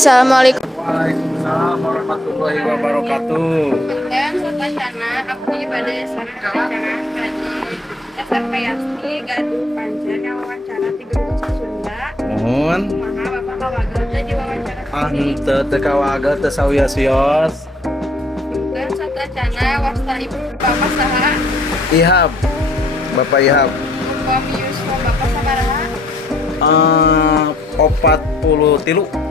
Assalamualaikum. Waalaikumsalam warahmatullahi wabarakatuh. Dan Satacana abdi bade sareng rencana kaji SMP Yasti Gaduh Panjen yang wawancara ti guru bahasa Sunda. Mohon Kumaha Bapak kawagal teh di wawancara teu teu kawagal teu sawios-wios. Dan Satacana wasta ibu Bapak saha? Ihab. Bapak Ihab. Upami Yuswa Bapak sabaraha? 43.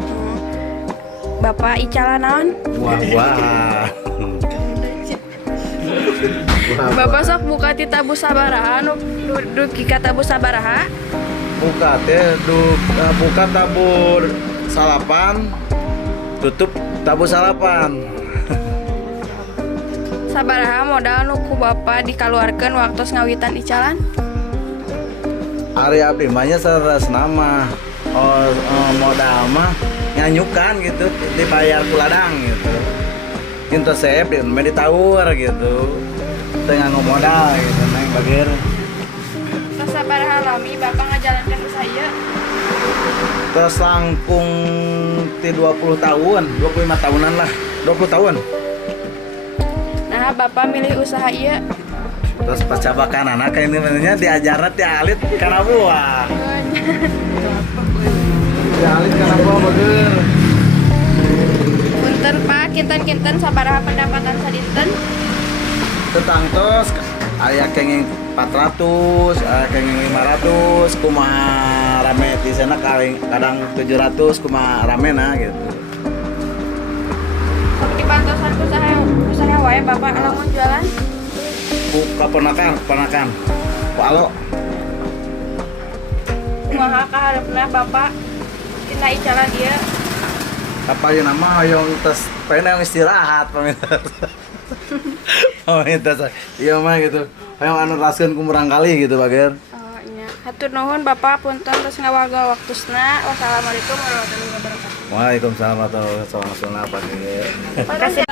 Bapak Icala naon? Wah. Bapak sok buka ti tabu sabaraha nu duki ka tabu sabaraha? Buka teh buka tabur salapan, tutup tabur salapan. Sabaraha modal nu ku Bapak dikaluarkeun waktu ngawitan icalan? Ari abdi mah nya 100 nama. Modal mah nyanyukan gitu, dibayar kuladang gitu. Intosep ditawur gitu. Teu nganggo modal gitu neng bagir. Terus sabaraha lami Bapak ngajalankeun usaha ieu? Terus langkung ti 20 tahun, 25 tahunan lah, 20 tahun. Nah, Bapak milih usaha ieu? Terus pas cabakan anak ini namanya diajarna ti alit kana buah. Ti alit kana buah bageur. Punten Pak, kinten-kinten sabaraha pendapatan sadinten? Tetangtos aya kenging 400, aya kenging 500, kumaha rame di sana kadang 700 kumaha ramena gitu. Sok dipantosan usaha wae Bapak lamun jualan? Buka ponakan. Alo. Kumaha kaharepna Bapak tina icalan ieu? Apa aja nama hoyong tes pengen yang istirahat paminta. Paminta iya mah gitu. Hoyong anu raskeun kumurang kali gitu bageur. Oh nya. Hatur nuhun Bapak punten tos ngawagal waktusna. Wassalamualaikum warahmatullahi wabarakatuh. Waalaikumsalam warahmatullahi wabarakatuh. Makasih.